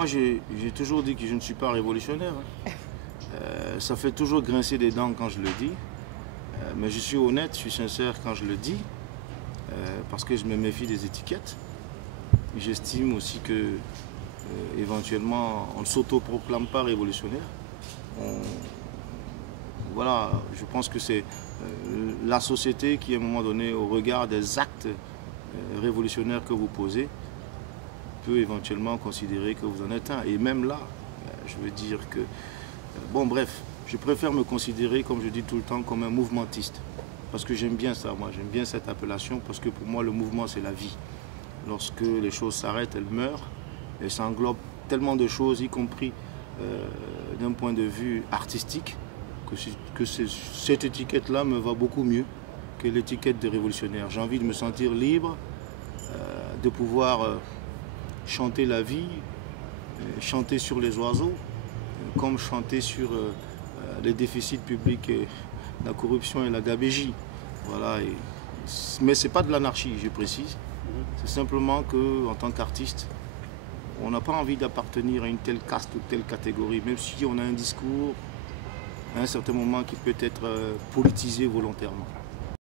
moi j'ai toujours dit que je ne suis pas révolutionnaire. Ça fait toujours grincer des dents quand je le dis. Mais je suis honnête, je suis sincère quand je le dis. Parce que je me méfie des étiquettes. J'estime aussi que éventuellement on ne s'autoproclame pas révolutionnaire. Voilà, je pense que c'est la société qui à un moment donné, au regard des actes révolutionnaires que vous posez, peut éventuellement considérer que vous en êtes un. Et même là, je veux dire que... Bon bref, je préfère me considérer, comme je dis tout le temps, comme un mouvementiste. Parce que j'aime bien ça, moi, j'aime bien cette appellation, parce que pour moi, le mouvement, c'est la vie. Lorsque les choses s'arrêtent, elles meurent, et ça englobe tellement de choses, y compris d'un point de vue artistique, que cette étiquette-là me va beaucoup mieux que l'étiquette de révolutionnaire. J'ai envie de me sentir libre, de pouvoir chanter la vie, chanter sur les oiseaux, comme chanter sur les déficits publics, et la corruption et la gabégie. Voilà. Mais ce n'est pas de l'anarchie, je précise. C'est simplement qu'en tant qu'artiste, on n'a pas envie d'appartenir à une telle caste ou telle catégorie, même si on a un discours à un certain moment qui peut être politisé volontairement.